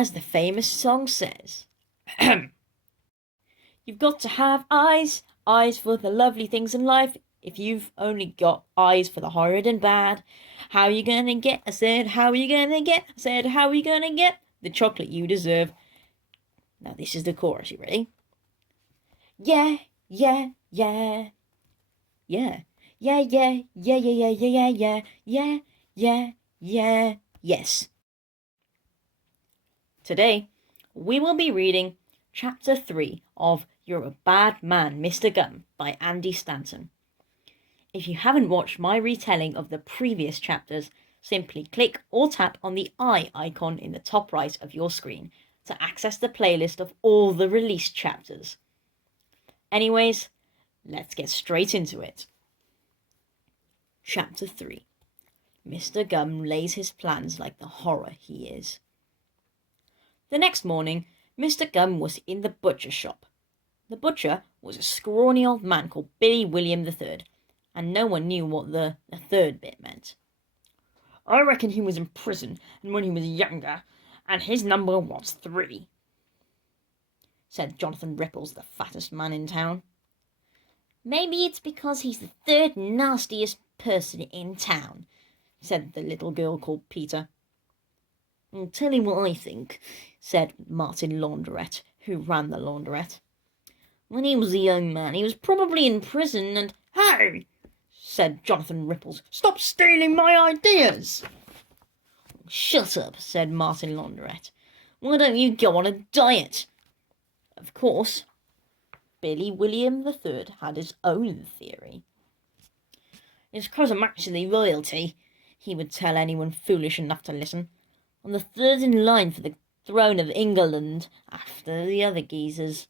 as the famous song says. You've got to have eyes for the lovely things in life. If you've only got eyes for the horrid and bad, how are you gonna get? I said, how are you gonna get? I said, how are you gonna get the chocolate you deserve? Now this is the chorus, you ready? Yeah, yeah, yeah. Yeah. Yeah, yeah, yeah, yeah, yeah, yeah, yeah, yeah, yeah, yeah, yes. Today, we will be reading Chapter 3 of You're a Bad Man, Mr. Gum by Andy Stanton. If you haven't watched my retelling of the previous chapters, simply click or tap on the eye icon in the top right of your screen to access the playlist of all the released chapters. Anyways, let's get straight into it. Chapter 3. Mr. Gum lays his plans like the horror he is. The next morning, Mr. Gum was in the butcher shop. The butcher was a scrawny old man called Billy William III, and no one knew what the third bit meant. I reckon he was in prison and when he was younger, and his number was 3, said Jonathan Ripples, the fattest man in town. Maybe it's because he's the third nastiest person in town, said the little girl called Peter. I'll tell you what I think, said Martin Laundrette, who ran the laundrette. When he was a young man, he was probably in prison and... Hey! Said Jonathan Ripples. Stop stealing my ideas! Shut up, said Martin Laundrette. Why don't you go on a diet? Of course, Billy William III had his own theory. It's 'cause I'm actually royalty, he would tell anyone foolish enough to listen. I'm the third in line for the throne of England after the other geezers.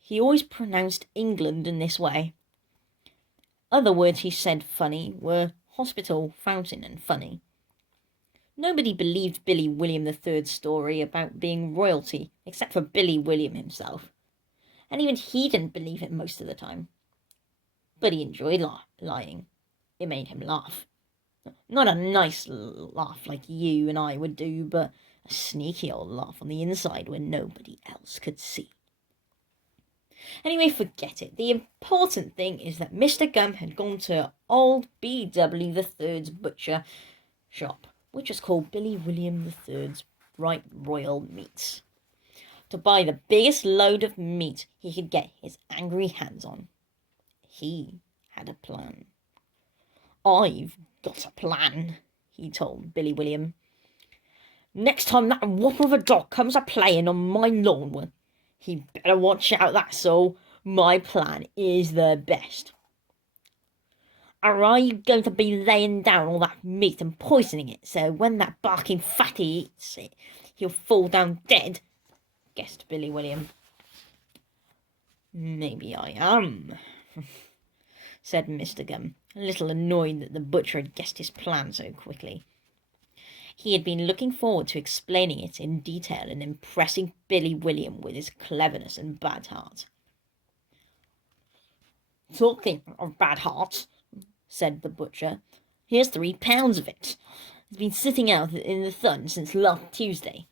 He always pronounced England in this way. Other words he said funny were hospital, fountain, and funny. Nobody believed Billy William III's story about being royalty, except for Billy William himself. And even he didn't believe it most of the time. But he enjoyed lying. It made him laugh. Not a nice laugh like you and I would do, but a sneaky old laugh on the inside where nobody else could see. Anyway, forget it. The important thing is that Mr. Gum had gone to old B.W. III's butcher shop, which was called Billy William III's Bright Royal Meats, to buy the biggest load of meat he could get his angry hands on. He had a plan. I've got a plan, he told Billy William. Next time that whopper of a dog comes a-playing on my lawn, he better watch out, that's all. My plan is the best. Are you going to be laying down all that meat and poisoning it, so when that barking fatty eats it, he'll fall down dead? Guessed Billy William. Maybe I am, said Mr. Gum, a little annoyed that the butcher had guessed his plan so quickly. He had been looking forward to explaining it in detail and impressing Billy William with his cleverness and bad heart. Talking of bad hearts, said the butcher, here's 3 pounds of it. It's been sitting out in the sun since last Tuesday.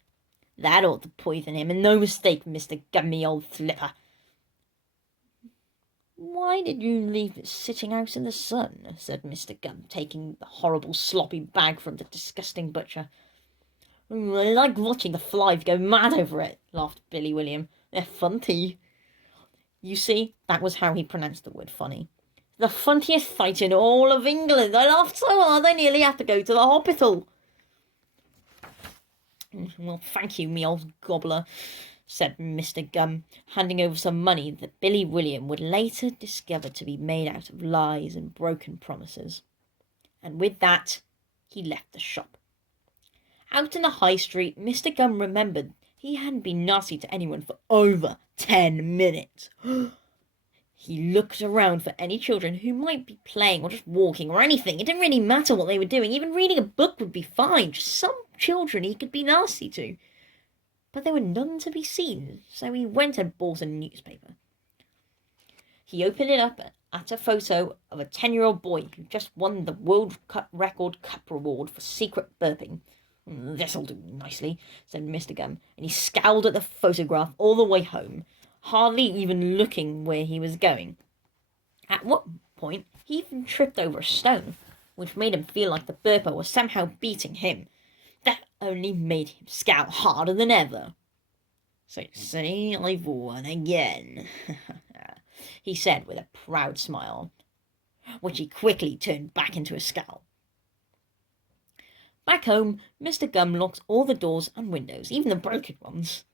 That ought to poison him, and no mistake, Mr. Gummy old flipper. Why did you leave it sitting out in the sun? Said Mr. Gum, taking the horrible sloppy bag from the disgusting butcher. I like watching the flies go mad over it, laughed Billy William. They're funny. You see, that was how he pronounced the word funny. The funniest sight in all of England. I laughed so hard I nearly had to go to the hospital. Well, thank you, me old gobbler, said Mr. Gum, handing over some money that Billy William would later discover to be made out of lies and broken promises. And with that, he left the shop. Out in the high street, Mr. Gum remembered he hadn't been nasty to anyone for over 10 minutes. He looked around for any children who might be playing or just walking or anything. It didn't really matter what they were doing. Even reading a book would be fine. Just some children he could be nasty to. But there were none to be seen, so he went and bought a newspaper. He opened it up at a photo of a 10-year-old boy who just won the World Record Cup reward for secret burping. "This'll do nicely," said Mr. Gum, and he scowled at the photograph all the way home, hardly even looking where he was going. At one point, he even tripped over a stone, which made him feel like the burper was somehow beating him. That only made him scowl harder than ever. "So see, I've won again," he said with a proud smile, which he quickly turned back into a scowl. Back home, Mr. Gum locked all the doors and windows, even the broken ones.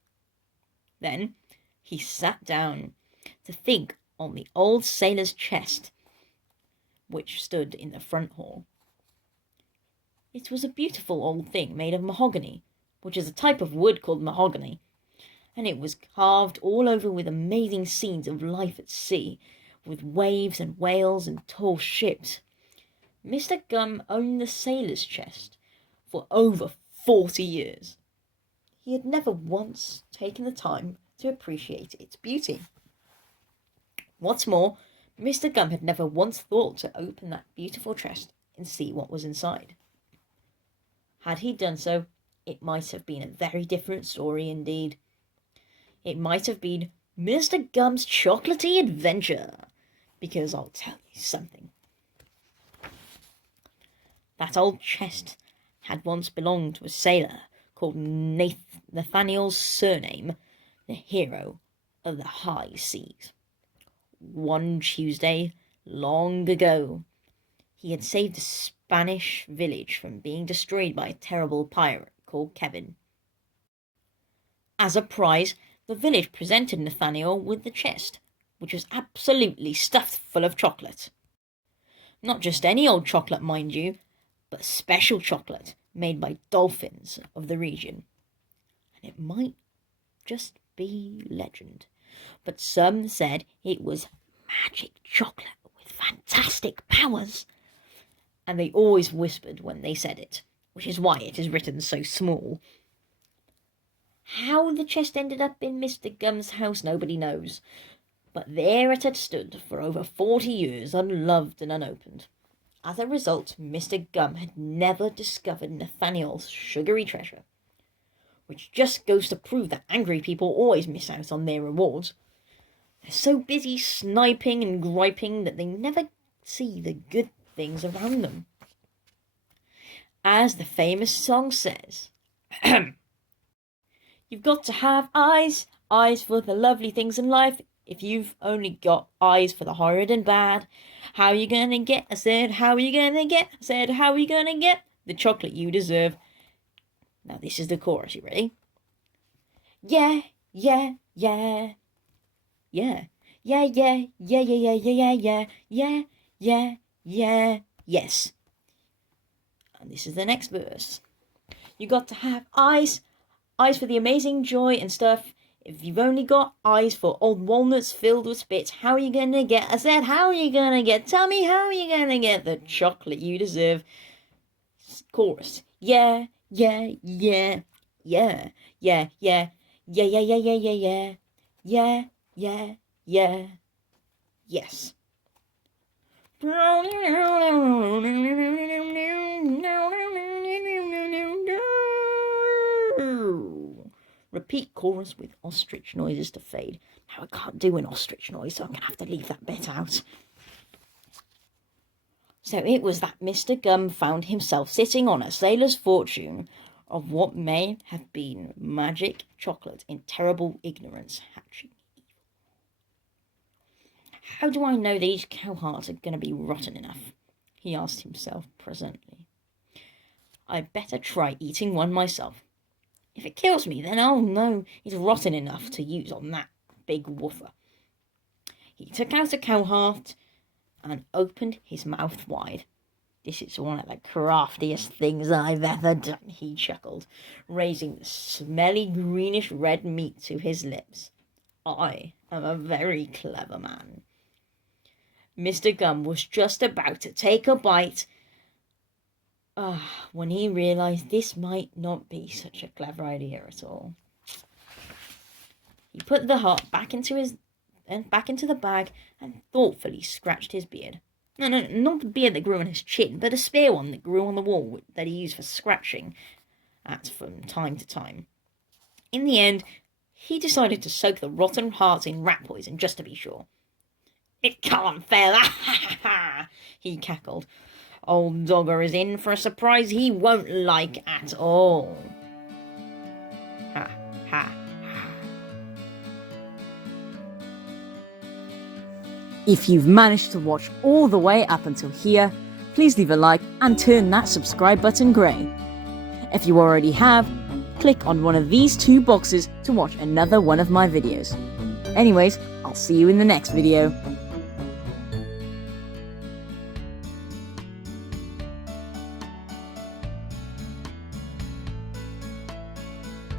Then he sat down to think on the old sailor's chest, which stood in the front hall. It was a beautiful old thing made of mahogany, which is a type of wood called mahogany, and it was carved all over with amazing scenes of life at sea, with waves and whales and tall ships. Mr. Gum owned the sailor's chest for over 40 years. He had never once taken the time to appreciate its beauty. What's more, Mr. Gum had never once thought to open that beautiful chest and see what was inside. Had he done so, it might have been a very different story indeed. It might have been Mr. Gum's chocolatey adventure, because I'll tell you something. That old chest had once belonged to a sailor called Nathaniel's surname, the hero of the high seas. One Tuesday, long ago, he had saved a Spanish village from being destroyed by a terrible pirate called Kevin. As a prize, the village presented Nathaniel with the chest, which was absolutely stuffed full of chocolate. Not just any old chocolate, mind you, but special chocolate made by dolphins of the region. And it might just be legend, but some said it was magic chocolate with fantastic powers. And they always whispered when they said it, which is why it is written so small. How the chest ended up in Mr. Gum's house, nobody knows, but there it had stood for over 40 years, unloved and unopened. As a result, Mr. Gum had never discovered Nathaniel's sugary treasure, which just goes to prove that angry people always miss out on their rewards. They're so busy sniping and griping that they never see the good things around them. As the famous song says, "You've got to have eyes, eyes for the lovely things in life. If you've only got eyes for the horrid and bad, how you gonna get?" I said, "How are you gonna get?" I said, "How are you gonna get the chocolate you deserve?" Now this is the chorus, you ready? Yeah, yeah, yeah. Yeah, yeah, yeah, yeah, yeah, yeah, yeah, yeah, yeah, yeah, yeah, yes. And this is the next verse. "You got to have eyes, eyes for the amazing joy and stuff. If you've only got eyes for old walnuts filled with spit, how are you gonna get?" I said, "How are you gonna get? Tell me, how are you gonna get the chocolate you deserve?" Chorus. Yeah, yeah, yeah, yeah, yeah, yeah, yeah, yeah, yeah, yeah, yeah, yeah, yeah, yeah, yeah, yes. Repeat chorus with ostrich noises to fade. Now I can't do an ostrich noise, so I'm going to have to leave that bit out. So it was that Mr. Gum found himself sitting on a sailor's fortune of what may have been magic chocolate in terrible ignorance, hatching evil. How do I know these cow hearts are going to be rotten enough? He asked himself presently. I'd better try eating one myself. If it kills me, then I'll know it's rotten enough to use on that big woofer. He took out a cow heart and opened his mouth wide. This is one of the craftiest things I've ever done, he chuckled, raising the smelly greenish red meat to his lips. I am a very clever man. Mr. Gum was just about to take a bite when he realized this might not be such a clever idea at all. He put the heart back into the bag and thoughtfully scratched his beard. No, not the beard that grew on his chin, but a spare one that grew on the wall that he used for scratching at from time to time. In the end, he decided to soak the rotten hearts in rat poison just to be sure. "It can't fail, he cackled. "Old Dogger is in for a surprise he won't like at all." Ha, ha, ha. If you've managed to watch all the way up until here, please leave a like and turn that subscribe button grey. If you already have, click on one of these 2 boxes to watch another one of my videos. Anyways, I'll see you in the next video.